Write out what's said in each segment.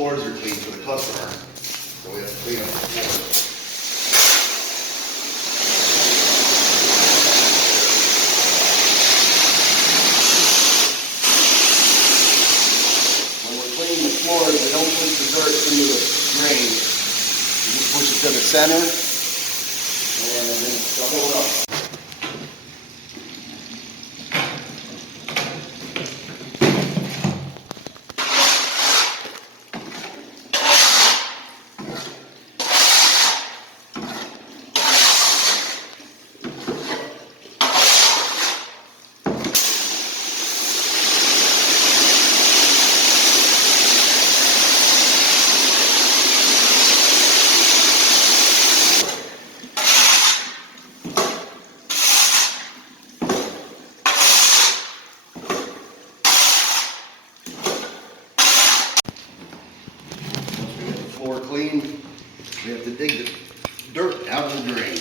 floors are clean for the customer, so we have to clean up the floors. When we're cleaning the floors, we don't push the dirt into the drain. We just push it to the center and then double it up. Floor clean, we have to dig the dirt out of the drain.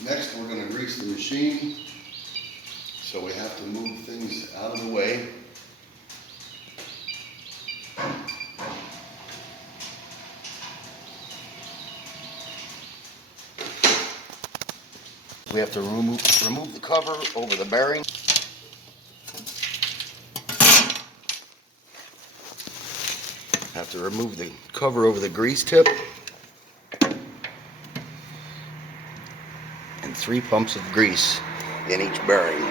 Next, we're going to grease the machine, so we have to move things out of the way. We have to remove the cover over the bearing. Have to remove the cover over the grease tip. And 3 pumps of grease in each bearing.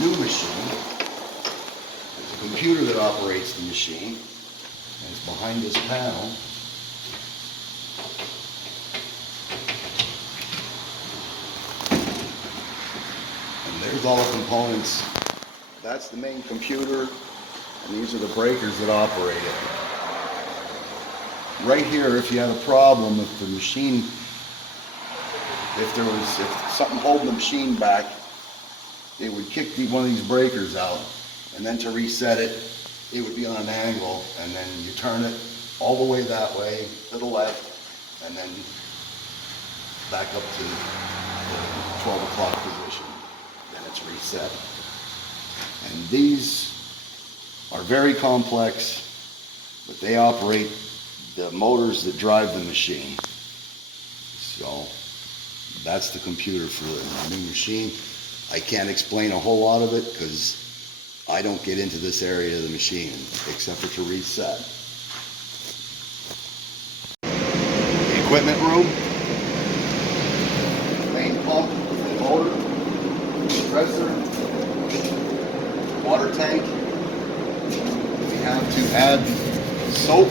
New machine. There's a computer that operates the machine, and it's behind this panel. And there's all the components. That's the main computer, and these are the breakers that operate it. Right here, if you had a problem, if the machine, if something holding the machine back, it would kick one of these breakers out, and then to reset it, it would be on an angle, and then you turn it all the way that way to the left, and then back up to the 12 o'clock position. Then it's reset. And these are very complex, but they operate the motors that drive the machine. So that's the computer for the new machine. I can't explain a whole lot of it because I don't get into this area of the machine except for to reset. The equipment room, main pump, motor, compressor, water tank. We have to add soap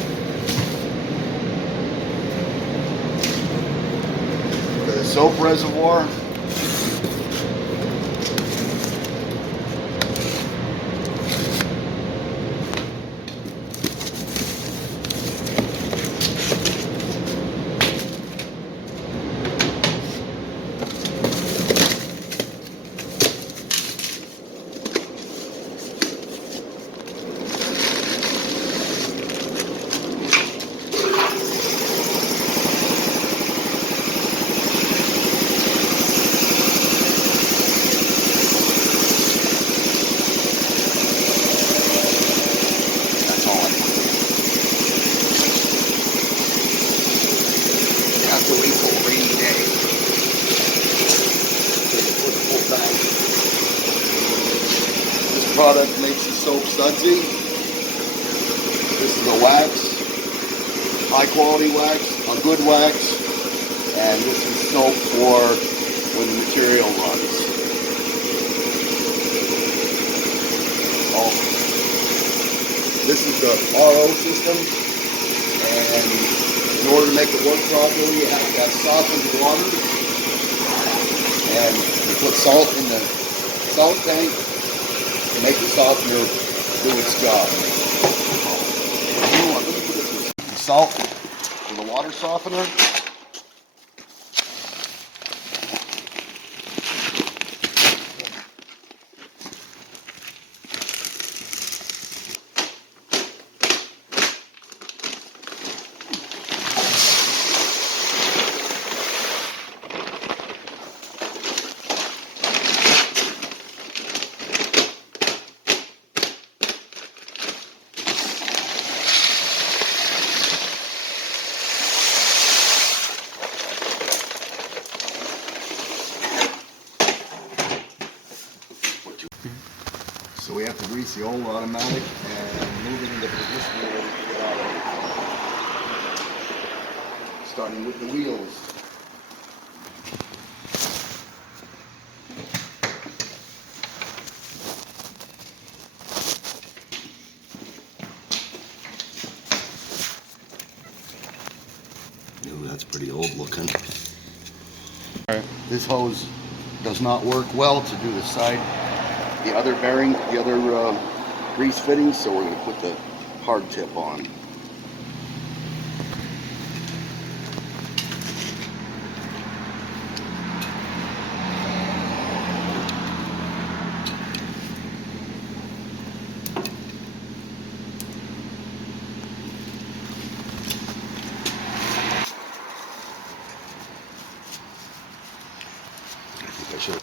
for the soap reservoir. product makes the soap sudsy. This is a wax, high quality wax, a good wax, and this is soap for when the material runs. This is the RO system, and in order to make it work properly, you have to have softened water, and you put salt in the salt tank to make the softener do its job. Let me put this salt for the water softener. So we have to grease the old automatic and move it into position where we can get out of it. Starting with the wheels. Ooh, that's pretty old looking. Alright. This hose does not work well to do the side, the other bearing, the other grease fittings, so we're going to put the hard tip on. I think I should.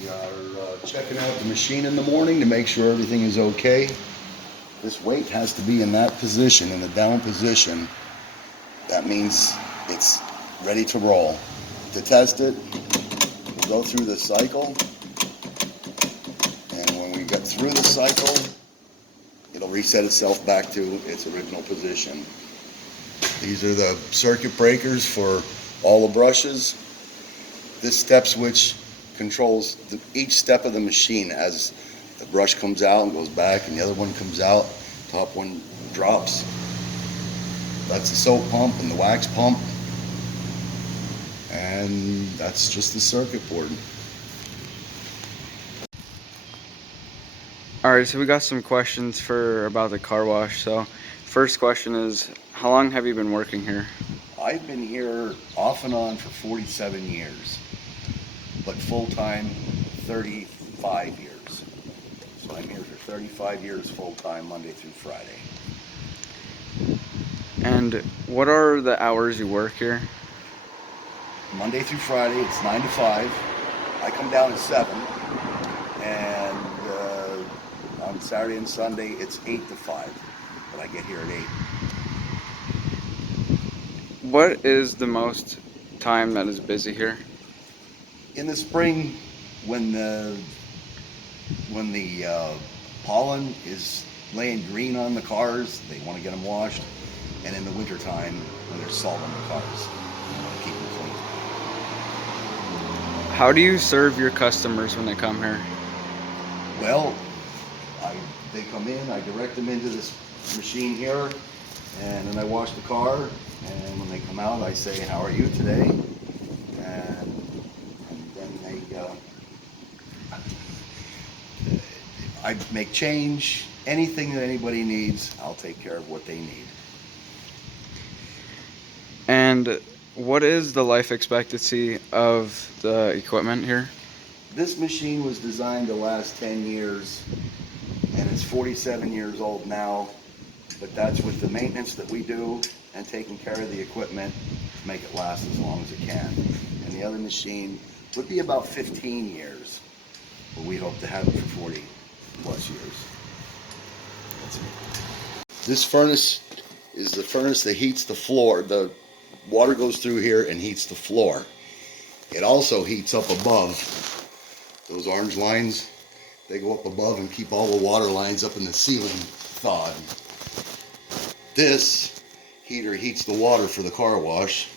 We are checking out the machine in the morning to make sure everything is okay. This weight has to be in that position, in the down position. That means it's ready to roll. To test it, we'll go through the cycle, and when we get through the cycle, it'll reset itself back to its original position. These are the circuit breakers for all the brushes. This step switch controls each step of the machine. As the brush comes out and goes back and the other one comes out, top one drops. That's the soap pump and the wax pump, and that's just the circuit board. Alright, so we got some questions about the car wash. So first question is, how long have you been working here? I've been here off and on for 47 years, but full-time 35 years. So I'm here for 35 years full-time, Monday through Friday. And what are the hours you work here? Monday through Friday, it's 9 to 5. I come down at 7, and on Saturday and Sunday, it's 8 to 5, but I get here at 8. What is the most time that is busy here? In the spring, when the pollen is laying green on the cars, they want to get them washed. And in the wintertime, when there's salt on the cars, they want to keep them clean. How do you serve your customers when they come here? Well, they come in, I direct them into this machine here, and then I wash the car, and when they come out, I say, how are you today? And then I make change, anything that anybody needs, I'll take care of what they need. And what is the life expectancy of the equipment here? This machine was designed to last 10 years, and it's 47 years old now, but that's with the maintenance that we do and taking care of the equipment to make it last as long as it can. And the other machine would be about 15 years, but we hope to have it for 40 plus years. That's it. This furnace is the furnace that heats the floor. The water goes through here and heats the floor. It also heats up above. Those orange lines, they go up above and keep all the water lines up in the ceiling thawed. This heater heats the water for the car wash.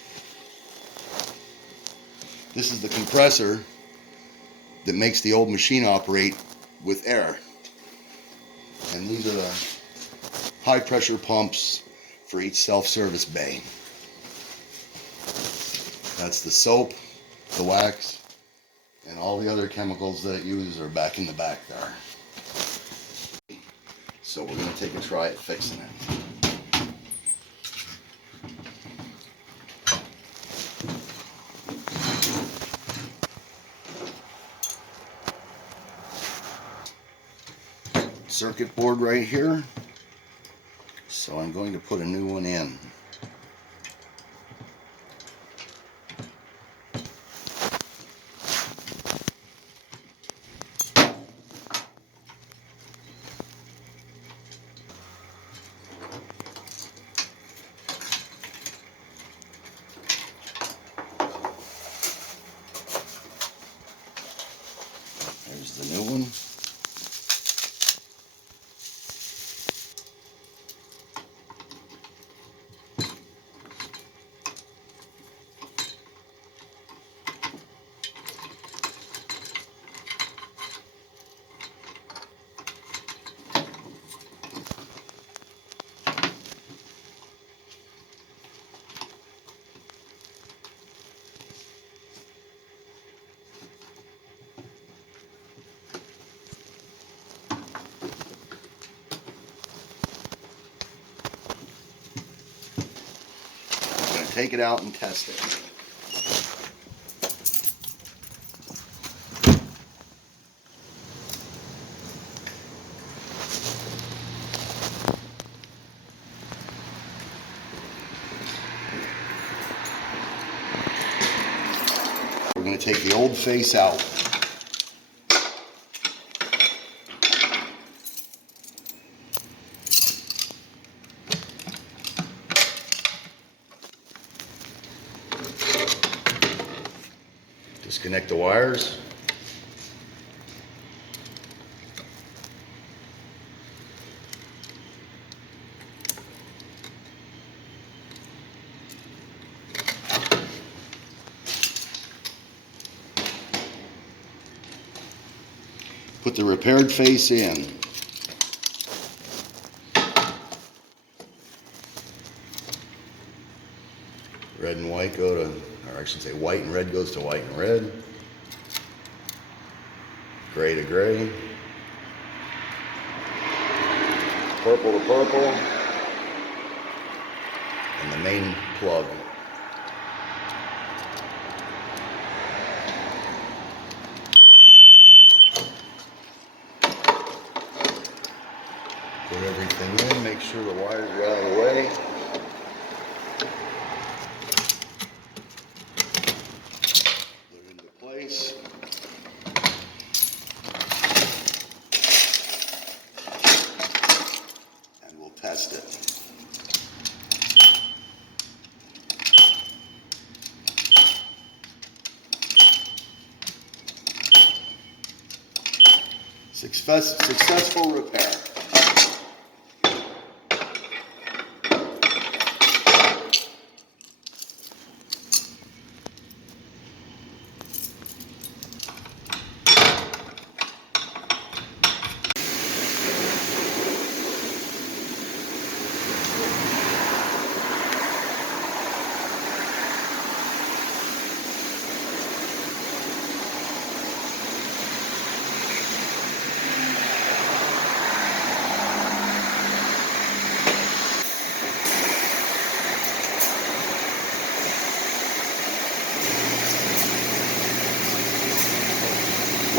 This is the compressor that makes the old machine operate with air. And these are the high pressure pumps for each self-service bay. That's the soap, the wax, and all the other chemicals that it uses are back in the back there. So we're going to take a try at fixing it. Circuit board right here, so I'm going to put a new one in. There's the new one. Take it out and test it. We're going to take the old face out. Disconnect the wires. Put the repaired face in. Red and white go to, or I should say white and red goes to white and red. Gray to gray. Purple to purple. And the main plug. Put everything in, make sure the wires are out of the way. Put it into place. And we'll test it. Successful repair.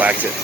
whacked it.